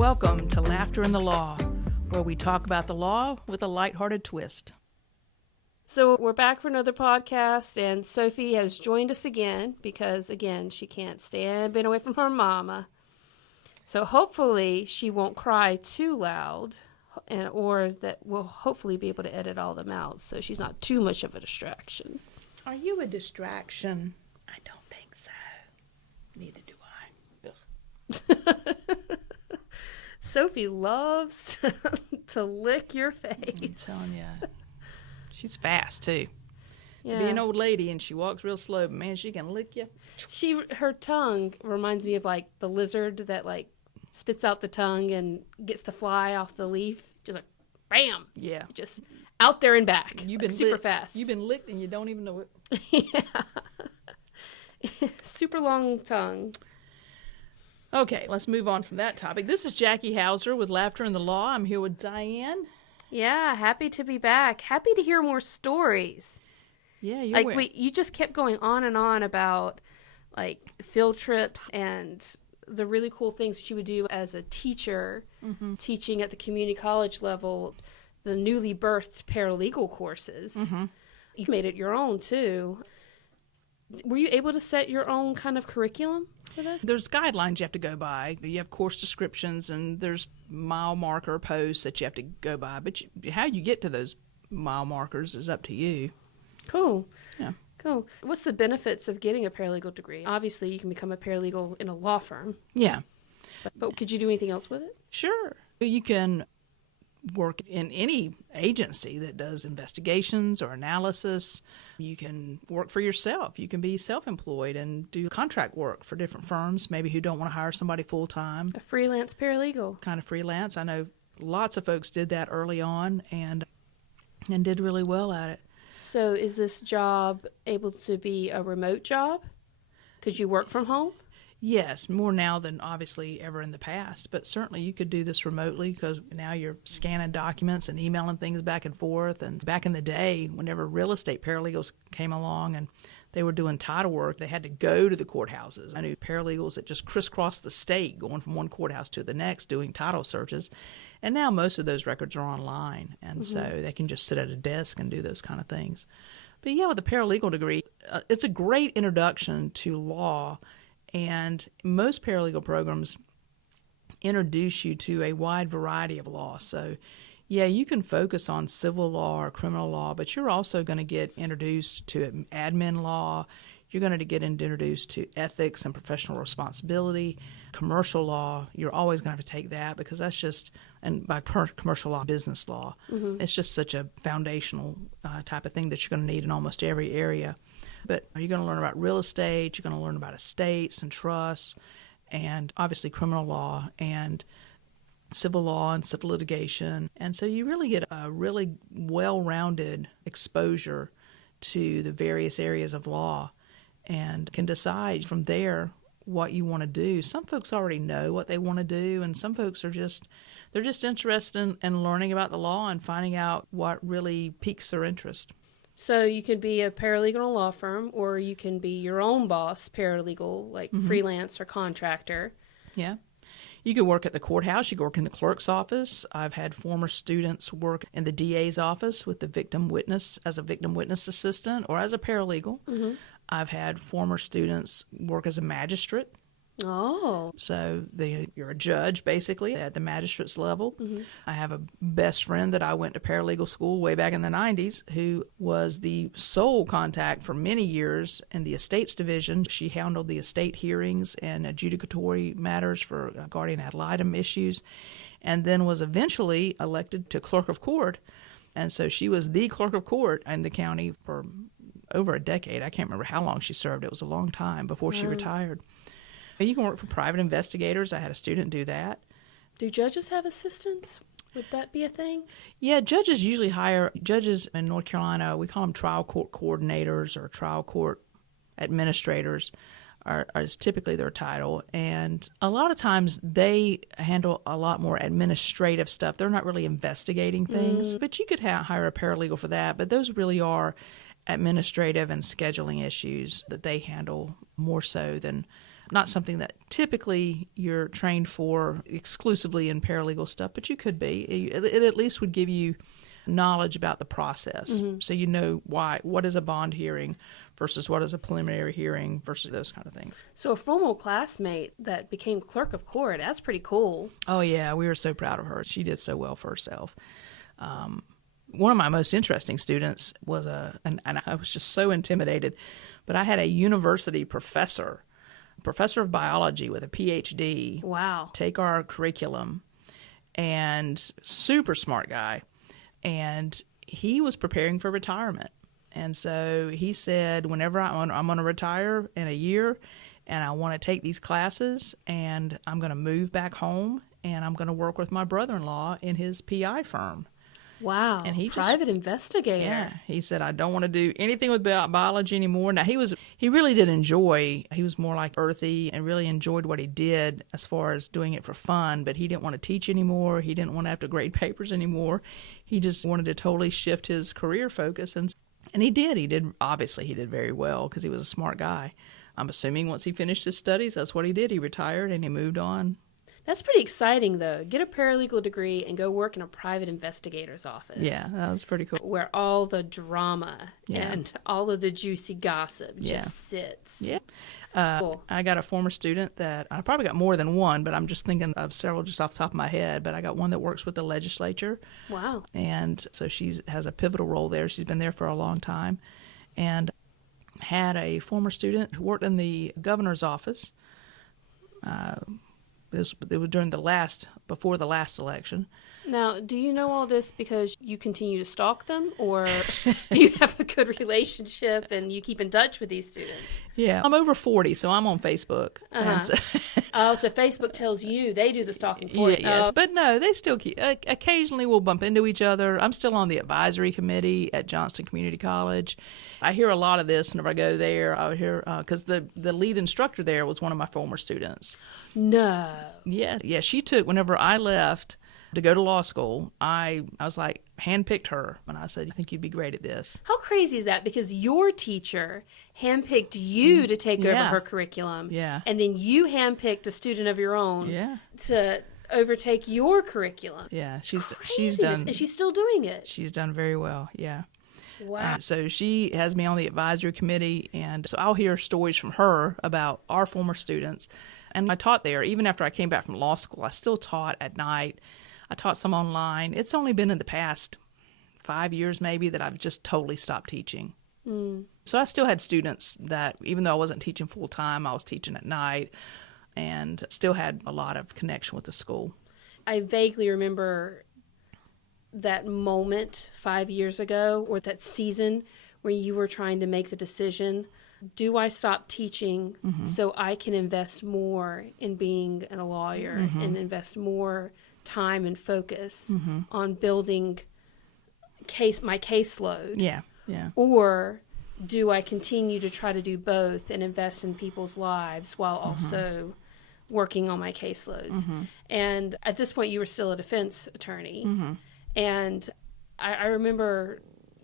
Welcome to Laughter in the Law, where we talk about the law with a lighthearted twist. So we're back for another podcast, and Sophie has joined us again because, again, she can't stand being away from her mama. So hopefully she won't cry too loud, or that we'll hopefully be able to edit all them out so she's not too much of a distraction. Are you a distraction? I don't think so. Neither do I. Sophie loves to lick your face. I'm telling you. She's fast, too. Yeah. Be an old lady, and she walks real slow, but, man, she can lick you. Her tongue reminds me of, like, the lizard that, like, spits out the tongue and gets the fly off the leaf. Just like, bam! Yeah. Just out there and back. You've been been super licked. fast. You've been licked, and you don't even know it. Yeah. Super long tongue. Okay, let's move on from that topic. This is Jackie Hauser with Laughter in the Law. I'm here with Diane. Yeah, happy to be back. Happy to hear more stories. Yeah, you just kept going on and on about like field trips and the really cool things she would do as a teacher, teaching at the community college level, the newly birthed paralegal courses. Mm-hmm. You made it your own too. Were you able to set your own kind of curriculum for this? There's guidelines you have to go by. You have course descriptions, and there's mile marker posts that you have to go by. But how you get to those mile markers is up to you. Cool. Yeah. Cool. What's the benefits of getting a paralegal degree? Obviously, you can become a paralegal in a law firm. Yeah. But could you do anything else with it? Sure. You can work in any agency that does investigations or analysis. You can work for yourself. You can be self-employed and do contract work for different firms, maybe who don't want to hire somebody full-time. A freelance paralegal. Kind of freelance. I know lots of folks did that early on and did really well at it. So is this job able to be a remote job? Could you work from home? Yes, more now than obviously ever in the past, but certainly you could do this remotely because now you're scanning documents and emailing things back and forth. And back in the day, whenever real estate paralegals came along and they were doing title work, they had to go to the courthouses. I knew paralegals that just crisscrossed the state, going from one courthouse to the next, doing title searches. And now most of those records are online, and so they can just sit at a desk and do those kind of things. But yeah, with a paralegal degree, it's a great introduction to law. And most paralegal programs introduce you to a wide variety of law. So, yeah, you can focus on civil law or criminal law, but you're also going to get introduced to admin law. You're going to get introduced to ethics and professional responsibility, commercial law. You're always going to have to take that because that's just, and by commercial law, business law. It's just such a foundational type of thing that you're going to need in almost every area. But you're going to learn about real estate, you're going to learn about estates and trusts, and obviously criminal law and civil law and civil litigation. And so you really get a really well-rounded exposure to the various areas of law and can decide from there what you want to do. Some folks already know what they want to do, and some folks are just interested in learning about the law and finding out what really piques their interest. So you could be a paralegal in a law firm, or you can be your own boss paralegal, like freelance or contractor. Yeah. You could work at the courthouse. You could work in the clerk's office. I've had former students work in the DA's office with the victim witness as a victim witness assistant or as a paralegal. I've had former students work as a magistrate. Oh. So you're a judge, basically, at the magistrate's level. I have a best friend that I went to paralegal school way back in the 90s who was the sole contact for many years in the estates division. She handled the estate hearings and adjudicatory matters for guardian ad litem issues, and then was eventually elected to clerk of court. And so she was the clerk of court in the county for over a decade. I can't remember how long she served. It was a long time before she retired. You can work for private investigators. I had a student do that. Do judges have assistants? Would that be a thing? Yeah, judges usually hire judges in North Carolina. We call them trial court coordinators or trial court administrators is typically their title. And a lot of times they handle a lot more administrative stuff. They're not really investigating things, but you could hire a paralegal for that. But those really are administrative and scheduling issues that they handle more so than not something that typically you're trained for exclusively in paralegal stuff, but you could be. It at least would give you knowledge about the process. So you know what is a bond hearing versus what is a preliminary hearing versus those kind of things. So a former classmate that became clerk of court, that's pretty cool. Oh, yeah. We were so proud of her. She did so well for herself. One of my most interesting students was and I was just so intimidated, but I had a university professor of biology with a PhD. Wow. Take our curriculum, and super smart guy. And he was preparing for retirement. And so he said, whenever I'm going to retire in a year, and I want to take these classes, and I'm going to move back home, and I'm going to work with my brother-in-law in his PI firm. Wow. And he private investigator. Yeah. He said, I don't want to do anything with biology anymore. Now, he really did enjoy, he was more like earthy and really enjoyed what he did as far as doing it for fun, but he didn't want to teach anymore. He didn't want to have to grade papers anymore. He just wanted to totally shift his career focus. And he did. Obviously, he did very well because he was a smart guy. I'm assuming once he finished his studies, that's what he did. He retired and he moved on. That's pretty exciting, though. Get a paralegal degree and go work in a private investigator's office. Yeah, that was pretty cool. Where all the drama and all of the juicy gossip just sits. Yeah. Cool. I got a former student that, I probably got more than one, but I'm just thinking of several just off the top of my head. But I got one that works with the legislature. Wow. And so she has a pivotal role there. She's been there for a long time. And had a former student who worked in the governor's office. It was before the last election. Now, do you know all this because you continue to stalk them, or do you have a good relationship and you keep in touch with these students? Yeah, I'm over 40, so I'm on Facebook. And so, so Facebook tells you they do the stalking for you. Yes, but no, they still keep. Occasionally, we'll bump into each other. I'm still on the advisory committee at Johnston Community College. I hear a lot of this whenever I go there. I would hear because the lead instructor there was one of my former students. No. Yeah. She took whenever I left to go to law school. I was like handpicked her, and I said, "I think you'd be great at this." How crazy is that? Because your teacher handpicked you to take over her curriculum, and then you handpicked a student of your own, to overtake your curriculum. Yeah, Craziness. she's done, and she's still doing it. She's done very well. Yeah. Wow. So she has me on the advisory committee, and so I'll hear stories from her about our former students. And I taught there. Even after I came back from law school, I still taught at night. I taught some online. It's only been in the past 5 years maybe that I've just totally stopped teaching. So I still had students that, even though I wasn't teaching full-time, I was teaching at night and still had a lot of connection with the school. I vaguely remember that moment 5 years ago, or that season where you were trying to make the decision, do I stop teaching so I can invest more in being a lawyer and invest more time and focus on building my caseload? Yeah. Or do I continue to try to do both and invest in people's lives while also working on my caseloads? And at this point, you were still a defense attorney. And I remember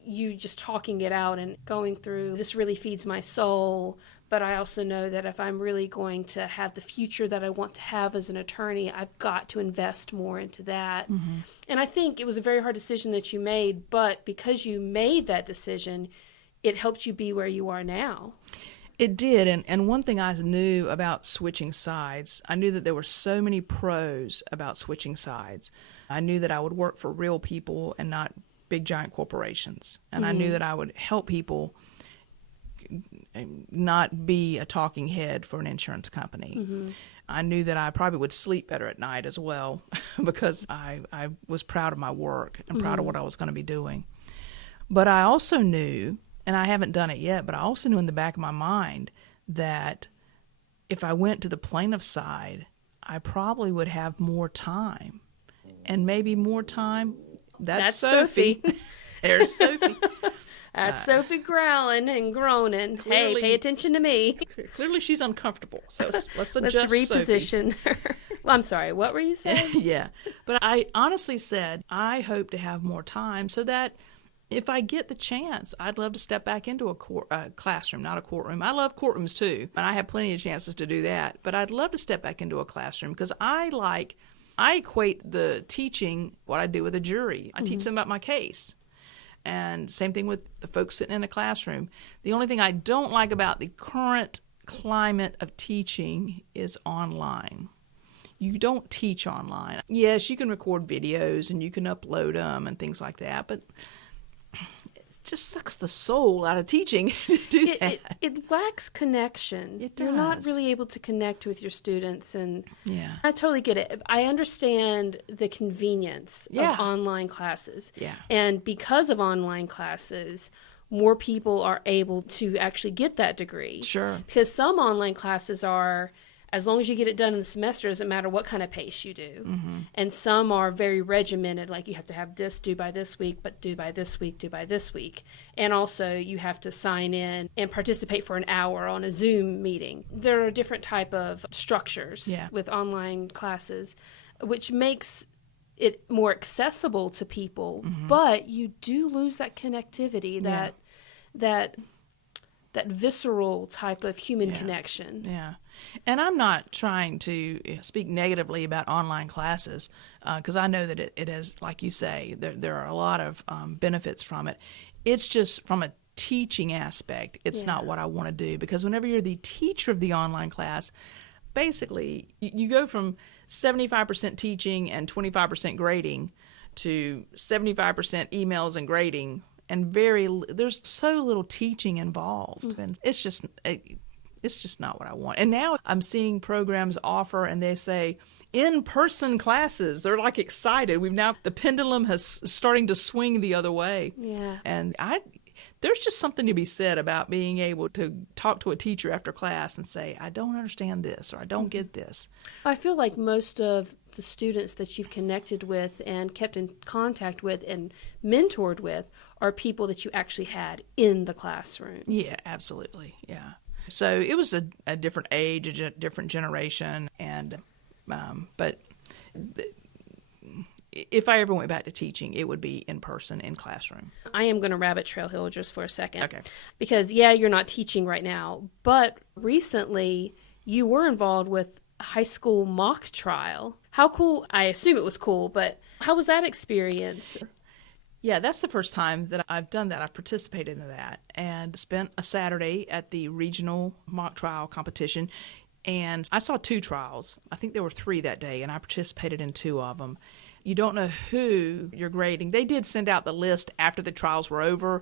you just talking it out and going through, this really feeds my soul, but I also know that if I'm really going to have the future that I want to have as an attorney, I've got to invest more into that. And I think it was a very hard decision that you made, but because you made that decision, it helped you be where you are now. It did, and one thing I knew about switching sides, I knew that there were so many pros about switching sides. I knew that I would work for real people and not big giant corporations. And I knew that I would help people not be a talking head for an insurance company. I knew that I probably would sleep better at night as well because I was proud of my work and proud of what I was going to be doing. But I also knew, and I haven't done it yet, but I also knew in the back of my mind that if I went to the plaintiff's side, I probably would have more time. And maybe more time. That's Sophie. There's Sophie. That's Sophie growling and groaning. Hey, pay attention to me. Clearly she's uncomfortable. So let's adjust Let's reposition Sophie. her. Well, I'm sorry. What were you saying? Yeah. But I honestly said, I hope to have more time so that if I get the chance, I'd love to step back into a classroom, not a courtroom. I love courtrooms too, and I have plenty of chances to do that. But I'd love to step back into a classroom because I equate the teaching what I do with a jury. I teach them about my case. And same thing with the folks sitting in a classroom. The only thing I don't like about the current climate of teaching is online. You don't teach online. Yes, you can record videos and you can upload them and things like that, but it just sucks the soul out of teaching to do that. It lacks connection. It does. You're not really able to connect with your students, and Yeah. I totally get it. I understand the convenience Yeah. of online classes. Yeah. And because of online classes, more people are able to actually get that degree. Sure. Because some online classes are, as long as you get it done in the semester, it doesn't matter what kind of pace you do. Mm-hmm. And some are very regimented, like you have to have this due by this week, but due by this week, due by this week. And also you have to sign in and participate for an hour on a Zoom meeting. There are different type of structures with online classes, which makes it more accessible to people, but you do lose that connectivity, that visceral type of human connection. Yeah. And I'm not trying to speak negatively about online classes because I know that it has, like you say, there are a lot of benefits from it. It's just from a teaching aspect, it's not what I want to do, because whenever you're the teacher of the online class, basically you go from 75% teaching and 25% grading to 75% emails and grading, and there's so little teaching involved, and it's just not what I want. And now I'm seeing programs offer, and they say in-person classes. They're like excited. The pendulum has starting to swing the other way. Yeah. And there's just something to be said about being able to talk to a teacher after class and say, I don't understand this, or I don't get this. I feel like most of the students that you've connected with and kept in contact with and mentored with are people that you actually had in the classroom. Yeah, absolutely. Yeah. So it was a different age, a different generation, and but if I ever went back to teaching, it would be in person, in classroom. I am going to rabbit trail Hill just for a second. Okay. Because, you're not teaching right now, but recently you were involved with a high school mock trial. How cool, I assume it was cool, but how was that experience? Yeah, that's the first time that I've done that. I've participated in that and spent a Saturday at the regional mock trial competition. And I saw 2 trials. I think there were 3 that day, and I participated in 2 of them. You don't know who you're grading. They did send out the list after the trials were over,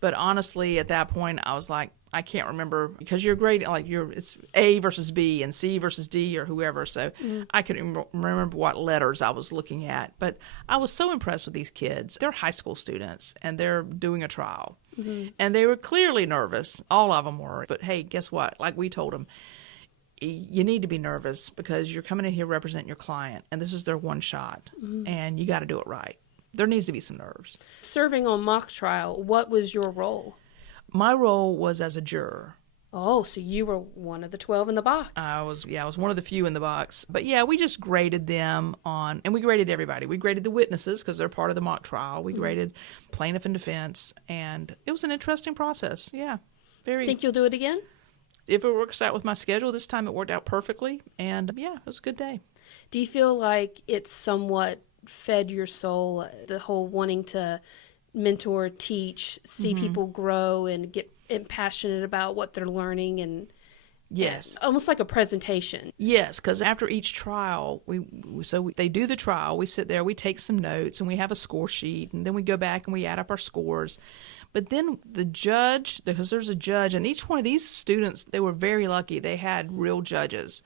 but honestly, at that point, I was like, I can't remember, because you're grading, it's A versus B and C versus D or whoever, so I couldn't remember what letters I was looking at. But I was so impressed with these kids. They're high school students, and they're doing a trial. And they were clearly nervous. All of them were. But hey, guess what? Like we told them, you need to be nervous because you're coming in here representing your client, and this is their one shot, and you got to do it right. There needs to be some nerves. Serving on mock trial, what was your role? My role was as a juror. Oh, so you were one of the 12 in the box. I was one of the few in the box. But yeah, we just graded them and we graded everybody. We graded the witnesses because they're part of the mock trial. We graded plaintiff and defense, and it was an interesting process. Yeah. Think you'll do it again? If it works out with my schedule, this time it worked out perfectly, and yeah, it was a good day. Do you feel like it's somewhat fed your soul, the whole wanting to mentor, teach, see people grow and get passionate about what they're learning, and Yes. almost like a presentation? Yes, because after each trial, they do the trial, we sit there, we take some notes, and we have a score sheet, and then we go back and we add up our scores. But then the judge, because there's a judge, and each one of these students, they were very lucky. They had real judges.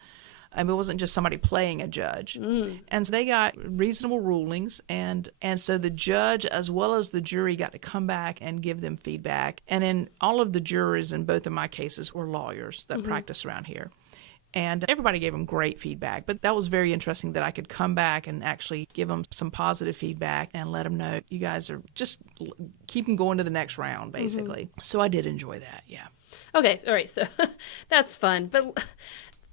It wasn't just somebody playing a judge. And so they got reasonable rulings, and so the judge as well as the jury got to come back and give them feedback. And then all of the jurors in both of my cases were lawyers that practice around here. And everybody gave them great feedback. But that was very interesting that I could come back and actually give them some positive feedback and let them know, you guys are just keep them going to the next round, basically. So I did enjoy that, yeah. Okay, all right, so that's fun. But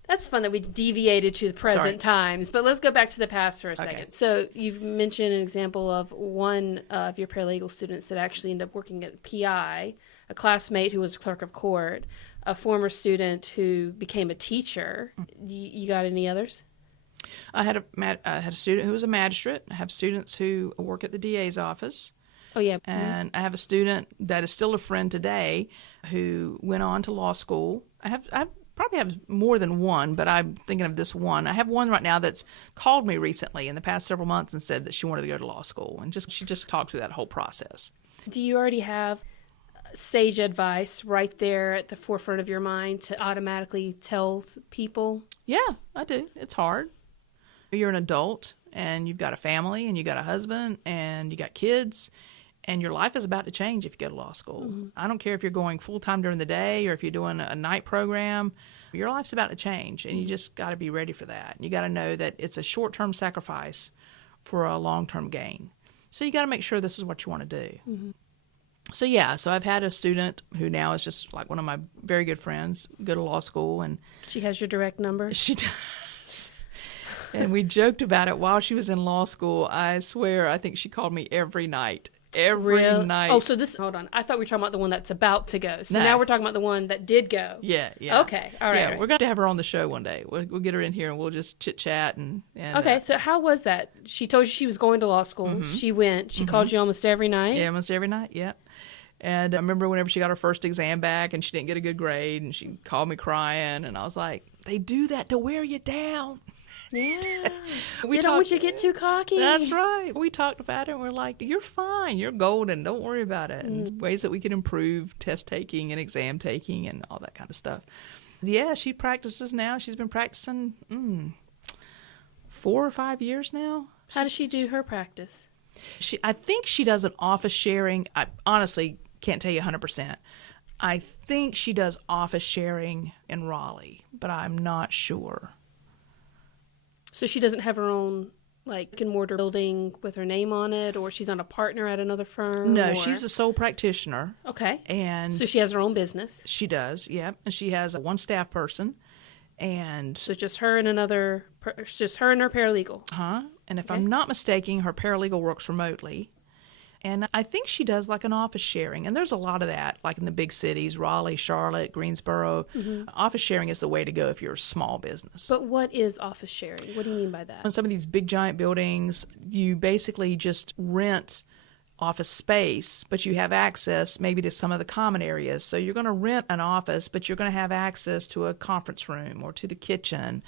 That's fun that we deviated to the present times, but let's go back to the past for a second. Okay. So you've mentioned an example of one of your paralegal students that actually ended up working at PI, a classmate who was a clerk of court, a former student who became a teacher. You got any others? I had a student who was a magistrate. I have students who work at the DA's office. Oh, yeah. And I have a student that is still a friend today who went on to law school. I probably have more than one, but I'm thinking of this one. I have one right now that's called me recently in the past several months and said that she wanted to go to law school, and she just talked through that whole process. Do you already have sage advice right there at the forefront of your mind to automatically tell people? Yeah, I do. It's hard. You're an adult, and you've got a family, and you got a husband, and you got kids, and your life is about to change if you go to law school. Mm-hmm. I don't care if you're going full-time during the day or if you're doing a night program. Your life's about to change, and you just got to be ready for that. You got to know that it's a short-term sacrifice for a long-term gain. So you got to make sure this is what you want to do. Mm-hmm. So I've had a student who now is just like one of my very good friends go to law school. And she has your direct number? She does. And we joked about it while she was in law school. I swear, I think she called me every night. Every night. Oh, so hold on. I thought we were talking about the one that's about to go. So now we're talking about the one that did go. Yeah. Okay, all right. Yeah, we're going to have her on the show one day. We'll get her in here and we'll just chit-chat. And okay, so how was that? She told you she was going to law school. Mm-hmm. She went. She called you almost every night? Yeah, almost every night, yeah. And I remember whenever she got her first exam back and she didn't get a good grade and she called me crying and I was like, they do that to wear you down. Yeah. They don't want you to get too cocky. That's right. We talked about it and we're like, you're fine. You're golden. Don't worry about it. And ways that we can improve test taking and exam taking and all that kind of stuff. Yeah, she practices now. She's been practicing 4 or 5 years now. How does she do her practice? I think she does an office sharing. I honestly can't tell you 100%. I think she does office sharing in Raleigh, but I'm not sure. So she doesn't have her own brick and mortar building with her name on it, or she's not a partner at another firm? No, she's a sole practitioner. Okay. And so she has her own business? She does, yeah. And she has one staff person. And so just her and her paralegal? Uh-huh. And if I'm not mistaken, her paralegal works remotely. And I think she does like an office sharing. And there's a lot of that, like in the big cities, Raleigh, Charlotte, Greensboro. Mm-hmm. Office sharing is the way to go if you're a small business. But what is office sharing? What do you mean by that? In some of these big giant buildings, you basically just rent office space, but you have access maybe to some of the common areas. So you're going to rent an office, but you're going to have access to a conference room or to the kitchen.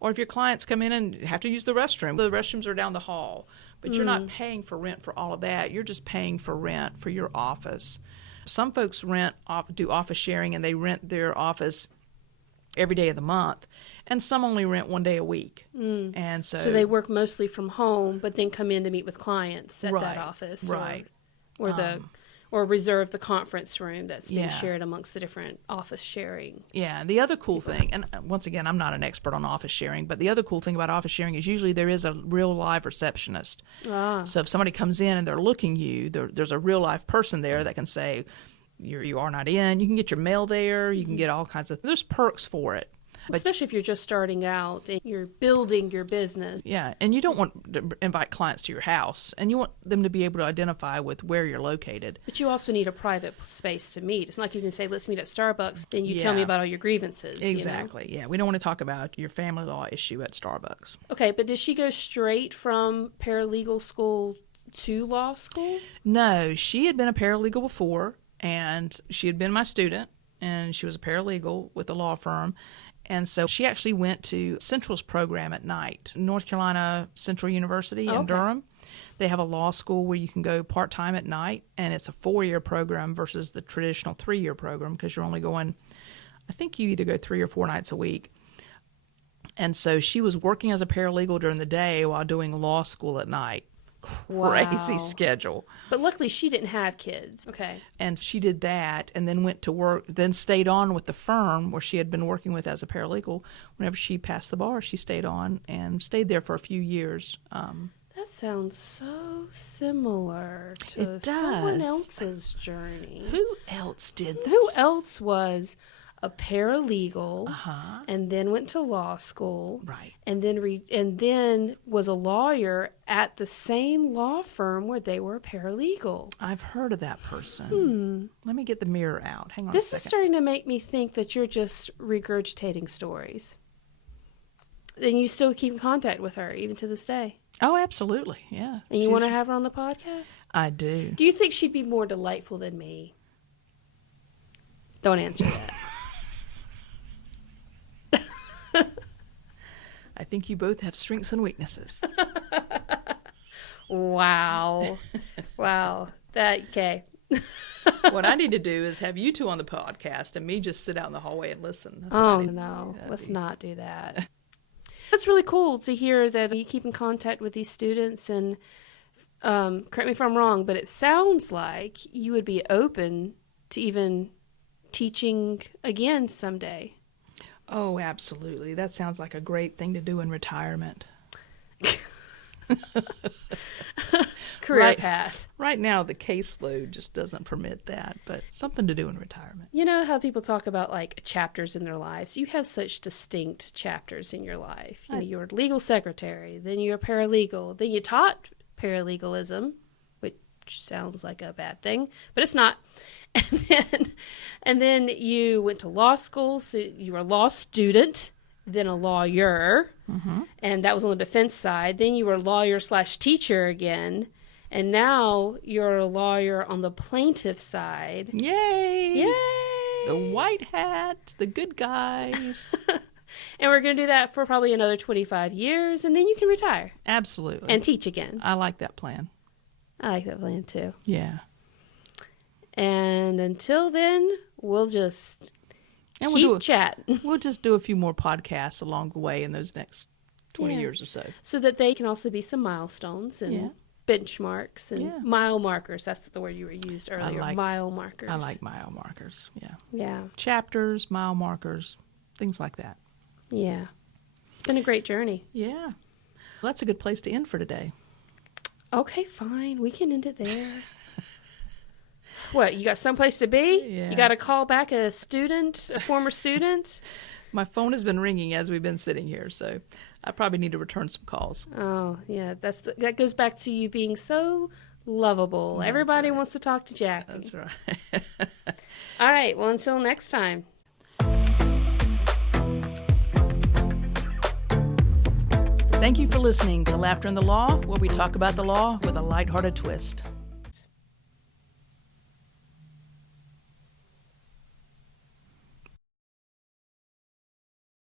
Or if your clients come in and have to use the restrooms are down the hall. But you're not paying for rent for all of that. You're just paying for rent for your office. Some folks do office sharing, and they rent their office every day of the month. And some only rent one day a week. And so they work mostly from home, but then come in to meet with clients at that office. Right. Or reserve the conference room that's being shared amongst the different office sharing. Yeah, the other cool thing, and once again, I'm not an expert on office sharing, but the other cool thing about office sharing is usually there is a real live receptionist. So if somebody comes in and they're looking you, there's a real live person there that can say, you are not in. You can get your mail there. You can get all kinds of, there's perks for it. Especially if you're just starting out and you're building your business. Yeah, and you don't want to invite clients to your house, and you want them to be able to identify with where you're located. But you also need a private space to meet. It's not like you can say, let's meet at Starbucks, and you tell me about all your grievances. Exactly, Yeah. We don't want to talk about your family law issue at Starbucks. Okay, but did she go straight from paralegal school to law school? No, she had been a paralegal before, and she had been my student, and she was a paralegal with a law firm. And so she actually went to Central's program at night, North Carolina Central University in Durham. They have a law school where you can go part-time at night, and it's a 4-year program versus the traditional 3-year program because you're only going, I think you either go 3 or 4 nights a week. And so she was working as a paralegal during the day while doing law school at night. Crazy schedule. But luckily she didn't have kids. Okay. And she did that and then went to work, then stayed on with the firm where she had been working with as a paralegal. Whenever she passed the bar, she stayed on and stayed there for a few years. That sounds so similar to someone else's journey. Who else did that? Who else was a paralegal, and then went to law school, Right. and then was a lawyer at the same law firm where they were a paralegal. I've heard of that person. Let me get the mirror out. Hang on a This second. is starting to make me think that you're just regurgitating stories. And you still keep in contact with her, even to this day. Oh, absolutely. Yeah. And you She's- want to have her on the podcast? I do. Do you think she'd be more delightful than me? Don't answer that. I think you both have strengths and weaknesses. Wow. Wow. Okay. What I need to do is have you two on the podcast and me just sit out in the hallway and listen. That's what I Oh, need to no. do. Let's not do that. It's really cool to hear that you keep in contact with these students. And correct me if I'm wrong, but it sounds like you would be open to even teaching again someday. Oh, absolutely. That sounds like a great thing to do in retirement. Career Right. path. Right now, the caseload just doesn't permit that, but something to do in retirement. You know how people talk about like chapters in their lives? You have such distinct chapters in your life. You know, you're a legal secretary, then you're a paralegal, then you taught paralegalism, which sounds like a bad thing, but it's not. And then you went to law school, so you were a law student, then a lawyer, and that was on the defense side. Then you were a lawyer/teacher again, and now you're a lawyer on the plaintiff side. Yay! Yay! The white hat, the good guys. And we're going to do that for probably another 25 years, and then you can retire Absolutely. and teach again. I like that plan. I like that plan too. Yeah. And until then, we'll just And keep chatting We'll just do a few more podcasts along the way in those next 20 Yeah. years or so. so that they can also be some milestones and Yeah. benchmarks and Yeah. mile markers. That's the word you were used earlier. like- mile markers. I like mile markers. Yeah. Yeah. Chapters, mile markers, things like that. Yeah. It's been a great journey. Yeah. Well, that's a good place to end for today. Okay, fine. We can end it there. What, you got someplace to be? Yeah. You got to call back a student, a former student? My phone has been ringing as we've been sitting here, so I probably need to return some calls. Oh, yeah. That goes back to you being so lovable. Everybody right. wants to talk to Jack. That's right. All right. Well, until next time. Thank you for listening to Laughter in the Law, where we talk about the law with a lighthearted twist.